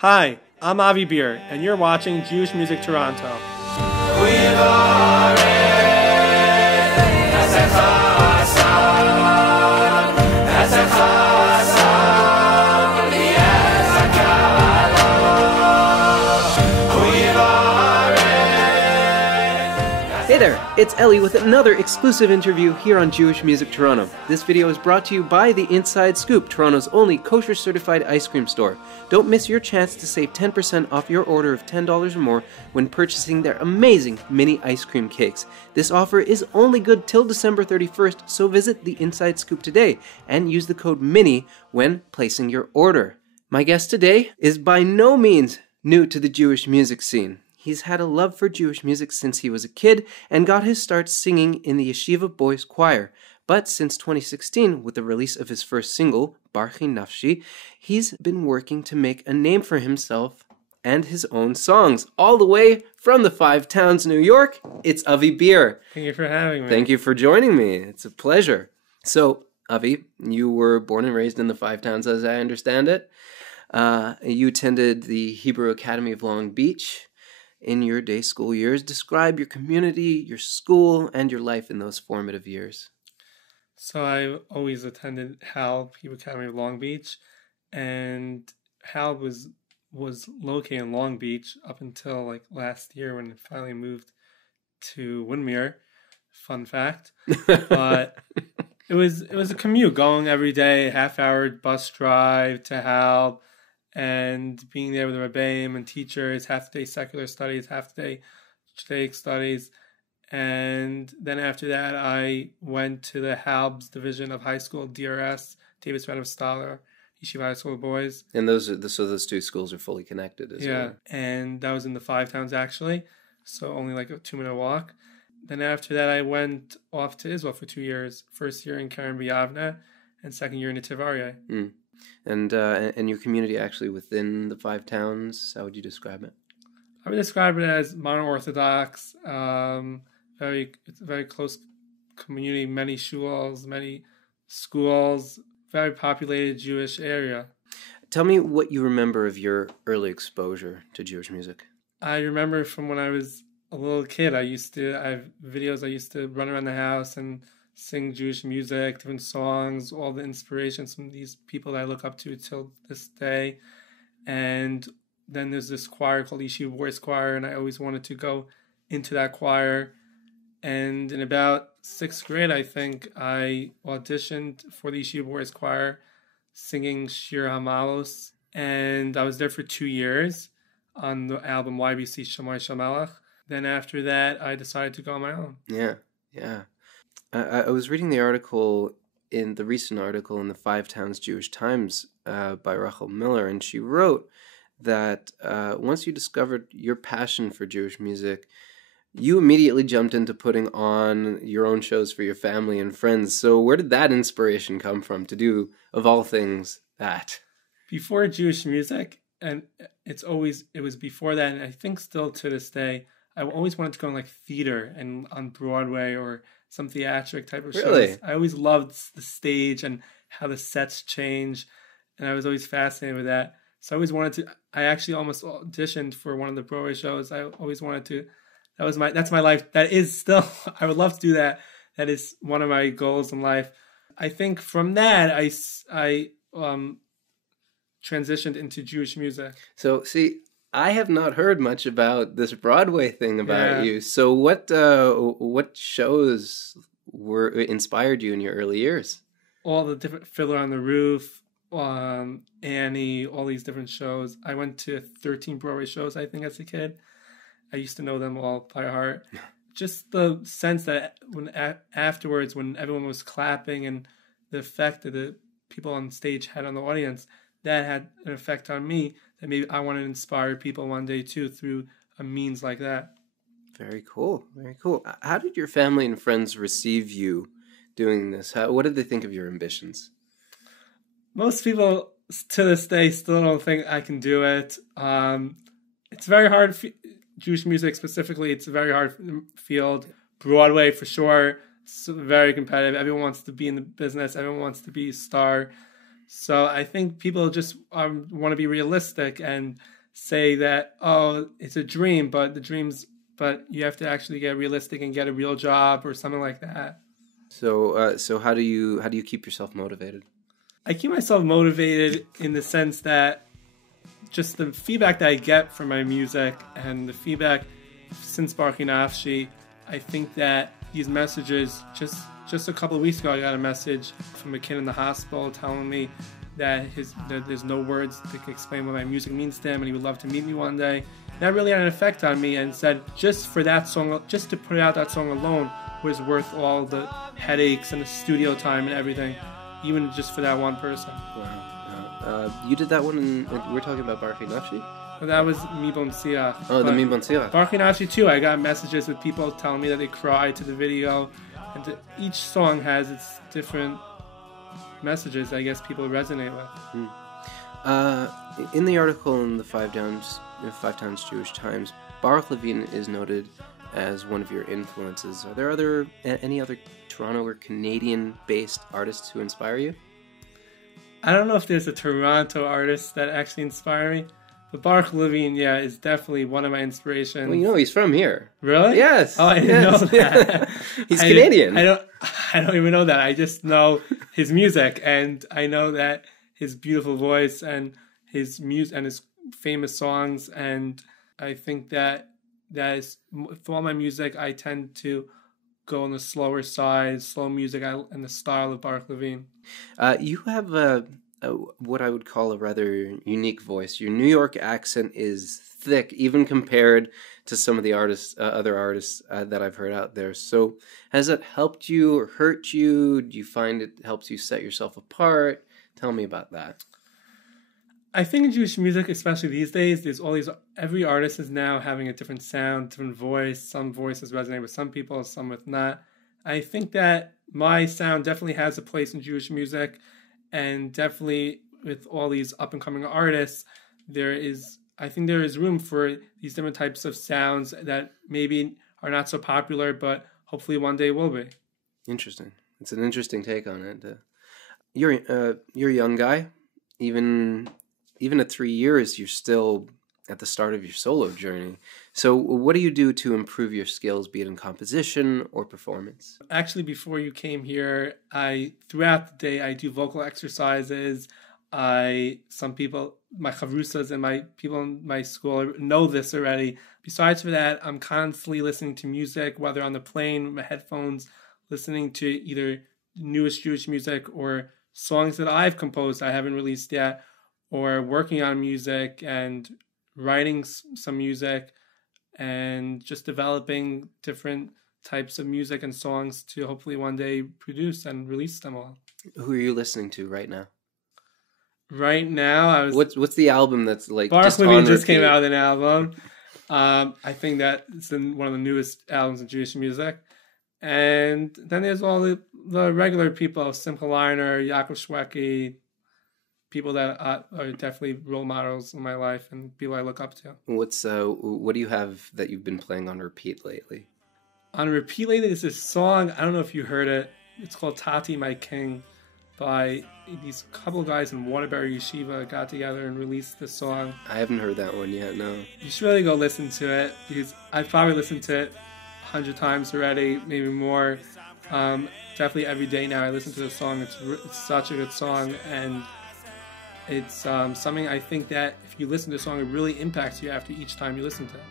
Hi, I'm Avi Beer, and you're watching Jewish Music Toronto. Hey there, it's Ellie with another exclusive interview here on Jewish Music Toronto. This video is brought to you by The Inside Scoop, Toronto's only kosher-certified ice cream store. Don't miss your chance to save 10% off your order of $10 or more when purchasing their amazing mini ice cream cakes. This offer is only good till December 31st, so visit The Inside Scoop today and use the code MINI when placing your order. My guest today is by no means new to the Jewish music scene. He's had a love for Jewish music since he was a kid and got his start singing in the Yeshiva Boys Choir. But since 2016, with the release of his first single, Barchi Nafshi, he's been working to make a name for himself and his own songs. All the way from the Five Towns, New York, it's Avi Beer. Thank you for having me. Thank you for joining me. It's a pleasure. So, Avi, you were born and raised in the Five Towns, as I understand it. You attended the Hebrew Academy of Long Beach. In your day school years, describe your community, your school, and your life in those formative years. So I always attended HAL, Hebrew Academy of Long Beach, and HAL was located in Long Beach up until like last year when it finally moved to Windermere. Fun fact. But it was a commute, going every day, half-hour bus drive to HAL, and being there with the Rebbeim and teachers, half-day secular studies, half-day Judaic studies. And then after that, I went to the HALB's division of high school, DRS, Davis Randolph Stoller, Yeshiva High School Boys. And those two schools are fully connected as well. Yeah, and that was in the Five Towns, actually, so only like a 2-minute walk. Then after that, I went off to Israel for 2 years. First year in Karen B'Yavneh, and second year in Netiv Aryeh. Mm. And your community actually within the Five Towns, how would you describe it? I would describe it as modern Orthodox, it's a very close community, many shuls, many schools, very populated Jewish area. Tell me what you remember of your early exposure to Jewish music. I remember from when I was a little kid, I have videos, I used to run around the house and sing Jewish music, different songs, all the inspirations from these people that I look up to till this day. And then there's this choir called Yeshiva Boys Choir, and I always wanted to go into that choir. And in about 6th grade, I think, I auditioned for the Yeshiva Boys Choir singing Shir HaMalos. And I was there for 2 years on the album YBC Shammai Shamalach. Then after that, I decided to go on my own. Yeah. I was reading the recent article in the Five Towns Jewish Times by Rachel Miller, and she wrote that once you discovered your passion for Jewish music, you immediately jumped into putting on your own shows for your family and friends. So where did that inspiration come from to do, of all things, that? Before Jewish music, and it was before that, and I think still to this day, I always wanted to go on like theater and on Broadway or some theatric type of shows. Really? I always loved the stage and how the sets change, and I was always fascinated with that. So I always wanted to. I actually almost auditioned for one of the Broadway shows. I always wanted to. That's my life. That is still. I would love to do that. That is one of my goals in life. I think from that I transitioned into Jewish music. So see, I have not heard much about this Broadway thing about you. So what shows inspired you in your early years? All the different Fiddler on the Roof, Annie, all these different shows. I went to 13 Broadway shows, I think, as a kid. I used to know them all by heart. Just the sense that afterwards, when everyone was clapping and the effect that the people on stage had on the audience, that had an effect on me. That maybe I want to inspire people one day too through a means like that. Very cool. Very cool. How did your family and friends receive you doing this? What did they think of your ambitions? Most people to this day still don't think I can do it. It's very hard. Jewish music specifically, it's a very hard field. Broadway for sure, it's very competitive. Everyone wants to be in the business. Everyone wants to be a star. So I think people just want to be realistic and say that, oh, it's a dream, but you have to actually get realistic and get a real job or something like that. So how do you keep yourself motivated? I keep myself motivated in the sense that just the feedback that I get from my music and the feedback since Barking Nafshi, I think that these messages, just a couple of weeks ago, I got a message from a kid in the hospital telling me that there's no words that can explain what my music means to him, and he would love to meet me one day. That really had an effect on me, and said just for that song, just to put out that song alone was worth all the headaches and the studio time and everything, even just for that one person. Wow. You did that one we're talking about Barking Nafshi? Well, that was Mi Bon Siach. Oh, the Mi Bon Siach. Barking Nafshi too, I got messages with people telling me that they cried to the video, and each song has its different messages I guess people resonate with. In the article in the Five Times Jewish Times, Baruch Levine is noted as one of your influences. Are there any other Toronto or Canadian-based artists who inspire you? I don't know if there's a Toronto artist that actually inspire me, but Baruch Levine, yeah, is definitely one of my inspirations. Well, he's from here. Really? Yes. Oh, I didn't know that. He's Canadian. I don't even know that. I just know his music, and I know that his beautiful voice and his music and his famous songs, and I think that is, for all my music, I tend to go on the slower side, slow music, and the style of Baruch Levine. You have what I would call a rather unique voice. Your New York accent is thick, even compared to some of the other artists that I've heard out there. So has it helped you or hurt you? Do you find it helps you set yourself apart? Tell me about that. I think in Jewish music, especially these days, every artist is now having a different sound, different voice. Some voices resonate with some people, some with not. I think that my sound definitely has a place in Jewish music, and definitely with all these up-and-coming artists, I think there is room for these different types of sounds that maybe are not so popular, but hopefully one day will be. Interesting. It's an interesting take on it. You're a young guy. Even at 3 years, you're still at the start of your solo journey. So what do you do to improve your skills, be it in composition or performance? Actually, before you came here, throughout the day, I do vocal exercises. Some people, my chavrusas and my people in my school know this already. Besides for that, I'm constantly listening to music, whether on the plane with my headphones, listening to either newest Jewish music or songs that I've composed I haven't released yet, or working on music and writing some music and just developing different types of music and songs to hopefully one day produce and release them all. Who are you listening to right now? Right now, What's the album that's like Baruch Levine just came out with an album. I think that it's one of the newest albums in Jewish music. And then there's all the regular people, Simcha Leiner, Yaakov Shweki, people that are definitely role models in my life and people I look up to. What do you have that you've been playing on repeat lately? On repeat lately, there's this song, I don't know if you heard it, it's called Tati My King, by these couple guys in Waterbury Yeshiva got together and released this song. I haven't heard that one yet, no. You should really go listen to it, because I've probably listened to it 100 times already, maybe more. Definitely every day now I listen to the song. It's such a good song, and it's something I think that if you listen to the song, it really impacts you after each time you listen to it.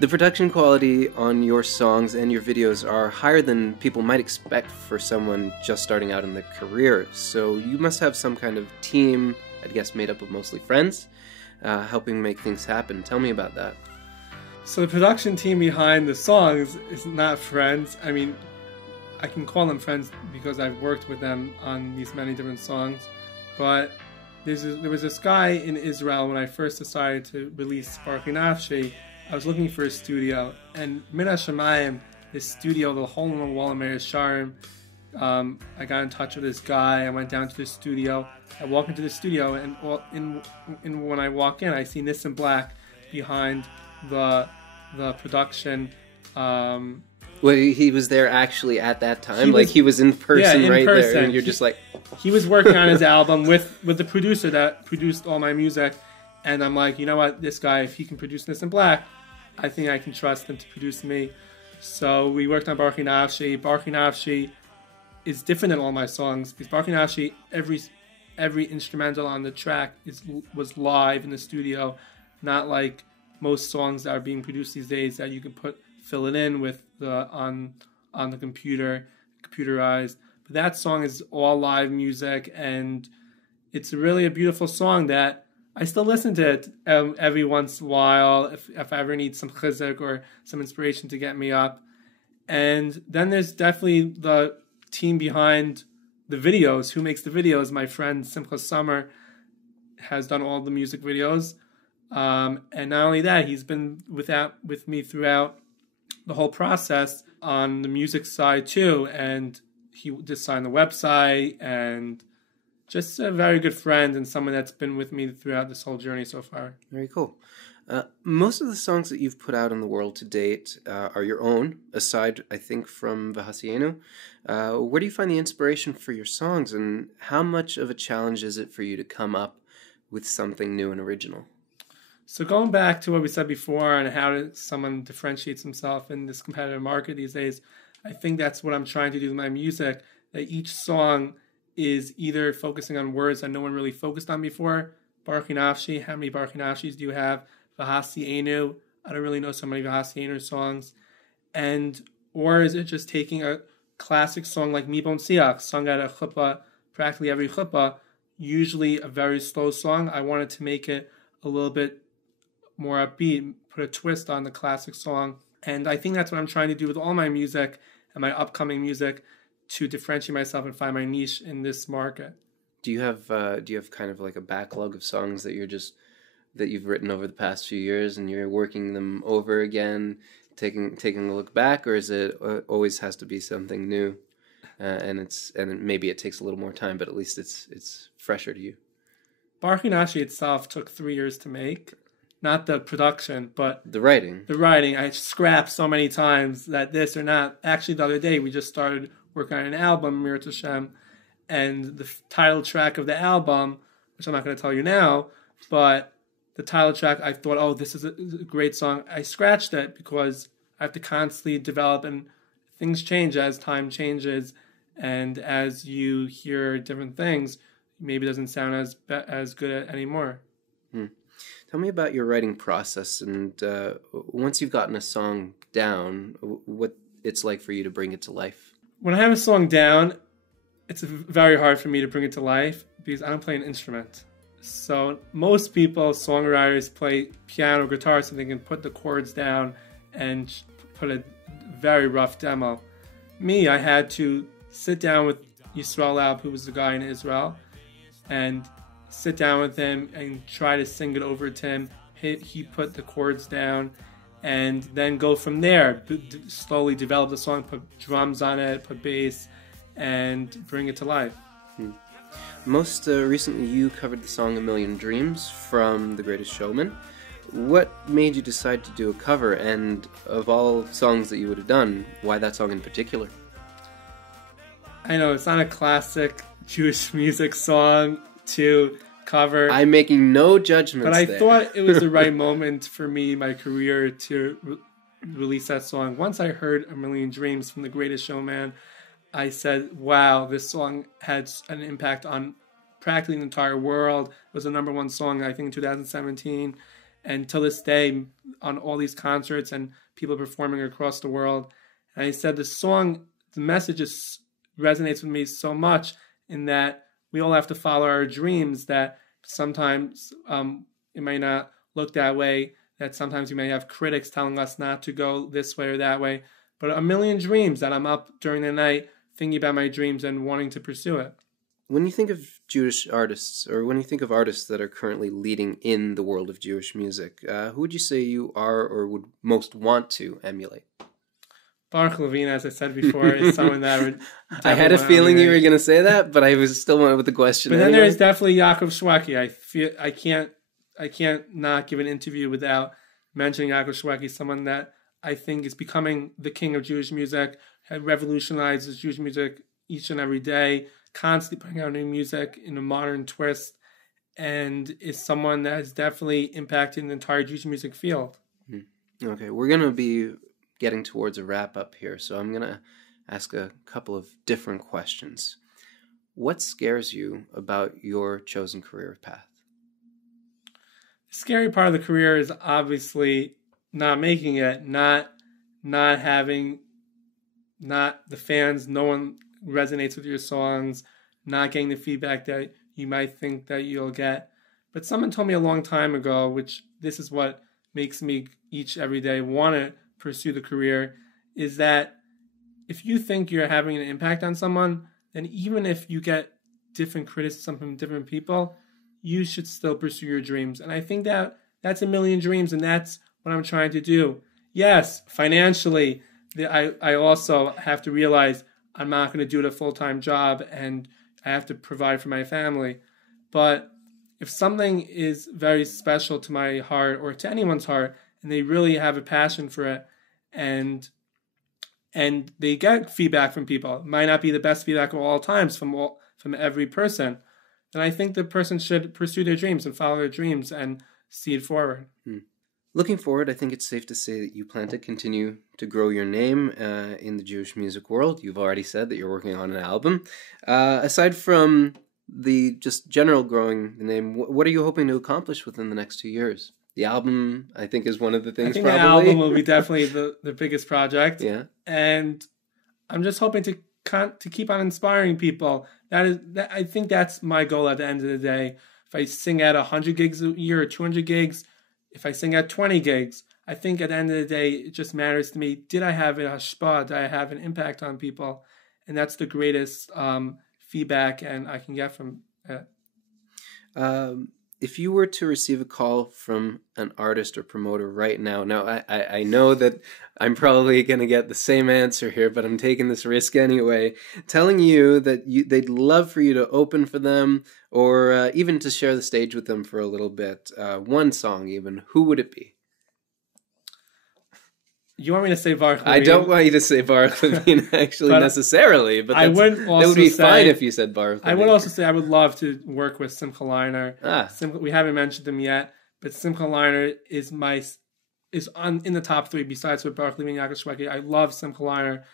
The production quality on your songs and your videos are higher than people might expect for someone just starting out in their career. So you must have some kind of team, I guess made up of mostly friends, helping make things happen. Tell me about that. So the production team behind the songs is not friends. I mean, I can call them friends because I've worked with them on these many different songs. But there was this guy in Israel when I first decided to release Barking Nafshi. I was looking for a studio, and Min HaShamayim, this studio, the hole in the wall in Meir Sharim, I got in touch with this guy. I went down to the studio. I walk into the studio, and when I walk in, I see Nissan Black behind the production Well, he was there actually at that time? Like, he was in person there, and you're just like... He was working on his album with the producer that produced all my music, and I'm like, you know what, this guy, if he can produce this in black, I think I can trust him to produce me. So we worked on Barchi Nafshi. Barchi Nafshi is different than all my songs, because Barchi Nafshi, every instrumental on the track was live in the studio, not like most songs that are being produced these days that you can fill it in with on the computerized. But that song is all live music, and it's really a beautiful song that I still listen to it every once in a while if I ever need some chizuk or some inspiration to get me up. And then there's definitely the team behind the videos. Who makes the videos? My friend Simcha Summer has done all the music videos. And not only that, he's been with me throughout the whole process on the music side too. And he designed the website, and just a very good friend and someone that's been with me throughout this whole journey so far. Very cool. Most of the songs that you've put out in the world to date are your own, aside, I think, from V'Hasienu. Where do you find the inspiration for your songs, and how much of a challenge is it for you to come up with something new and original? So going back to what we said before on how someone differentiates himself in this competitive market these days, I think that's what I'm trying to do with my music, that each song is either focusing on words that no one really focused on before. Barchi Nafshi, how many Barchi Nafshis do you have? V'Hasienu, I don't really know so many V'Hasienu songs. Or is it just taking a classic song like Mi Bon Siach, sung at a chuppah, practically every chuppah, usually a very slow song. I wanted to make it a little bit more upbeat, put a twist on the classic song. And I think that's what I'm trying to do with all my music and my upcoming music, to differentiate myself and find my niche in this market. Do you have kind of like a backlog of songs that you've written over the past few years, and you're working them over again, taking a look back, or is it always has to be something new, and maybe it takes a little more time, but at least it's fresher to you? Barchi Nafshi itself took 3 years to make. Not the production, but the writing. The writing. I scrapped so many times that this or not. Actually, the other day, we just started working on an album, Mir Tashem, and the title track of the album, which I'm not going to tell you now, but the title track, I thought, oh, this is a great song. I scratched it because I have to constantly develop, and things change as time changes, and as you hear different things, maybe it doesn't sound as good anymore. Tell me about your writing process, and once you've gotten a song down, what it's like for you to bring it to life. When I have a song down, it's very hard for me to bring it to life because I don't play an instrument. So most people, songwriters, play piano or guitar so they can put the chords down and put a very rough demo. Me, I had to sit down with Yisrael Laub, who was the guy in Israel, and sit down with him and try to sing it over to him. He put the chords down, and then go from there. Slowly develop the song, put drums on it, put bass, and bring it to life. Most recently, you covered the song "A Million Dreams" from The Greatest Showman. What made you decide to do a cover, and of all songs that you would have done, why that song in particular? I know it's not a classic Jewish music song to cover. I'm making no judgments, but I thought it was the right moment for me, my career, to release that song. Once I heard "A Million Dreams" from The Greatest Showman, I said, wow, this song had an impact on practically the entire world. It was the #1 song, I think, in 2017. And till this day, on all these concerts and people performing across the world. And I said, the song, the message resonates with me so much in that we all have to follow our dreams, that sometimes it may not look that way, that sometimes you may have critics telling us not to go this way or that way. But a million dreams that I'm up during the night thinking about my dreams and wanting to pursue it. When you think of Jewish artists, or when you think of artists that are currently leading in the world of Jewish music, who would you say you are or would most want to emulate? Baruch Levine, as I said before, is someone that I would... I had a feeling you were going to say that, but I was still went with the question. But then there's definitely Yaakov Shweki. I can't not give an interview without mentioning Yaakov Shweki, someone that I think is becoming the king of Jewish music, revolutionizes Jewish music each and every day, constantly putting out new music in a modern twist, and is someone that has definitely impacted the entire Jewish music field. Okay, we're going to be getting towards a wrap-up here, so I'm going to ask a couple of different questions. What scares you about your chosen career path? The scary part of the career is obviously not making it, not having the fans, no one resonates with your songs, not getting the feedback that you might think that you'll get. But someone told me a long time ago, which this is what makes me every day want to pursue the career, is that if you think you're having an impact on someone, then even if you get different criticism from different people, you should still pursue your dreams. And I think that that's a million dreams, and that's what I'm trying to do. Yes, financially, I also have to realize I'm not going to do it a full-time job, and I have to provide for my family. But if something is very special to my heart or to anyone's heart, and they really have a passion for it, and they get feedback from people, it might not be the best feedback of all times from every person, then I think the person should pursue their dreams and follow their dreams and see it forward. Looking forward, I think it's safe to say that you plan to continue to grow your name in the Jewish music world. You've already said that you're working on an album. Aside from the just general growing the name, what are you hoping to accomplish within the next 2 years? The album, I think, is one of the things. I think probably. The album will be definitely the biggest project. Yeah, and I'm just hoping to keep on inspiring people. I think that's my goal at the end of the day. If I sing at 100 gigs a year or 200 gigs, if I sing at 20 gigs, I think at the end of the day, it just matters to me. Did I have a hashpah? Did I have an impact on people? And that's the greatest feedback and I can get from it. If you were to receive a call from an artist or promoter right now, I know that I'm probably going to get the same answer here, but I'm taking this risk anyway, telling you that they'd love for you to open for them or even to share the stage with them for a little bit, one song even, who would it be? You want me to say Baruch Levine? I don't want you to say Baruch Levine necessarily, but I would also that would be say, fine if you said Baruch Levine. I would also say I would love to work with Singer-Songwriter. We haven't mentioned him yet, but Singer-Songwriter is in the top 3 besides with Baruch Levine and Yaakov Shweki. I love Singer-Songwriter,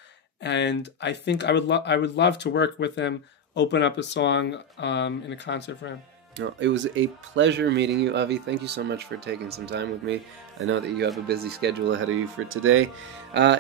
and I think I would love to work with him, open up a song in a concert for him. Well, it was a pleasure meeting you, Avi. Thank you so much for taking some time with me. I know that you have a busy schedule ahead of you for today.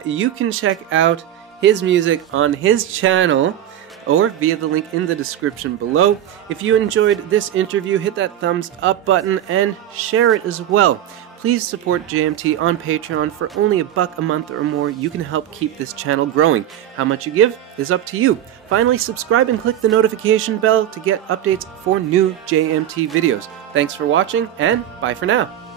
You can check out his music on his channel or via the link in the description below. If you enjoyed this interview, hit that thumbs up button and share it as well. Please support JMT on Patreon. For only $1 a month or more, you can help keep this channel growing. How much you give is up to you. Finally, subscribe and click the notification bell to get updates for new JMT videos. Thanks for watching, and bye for now.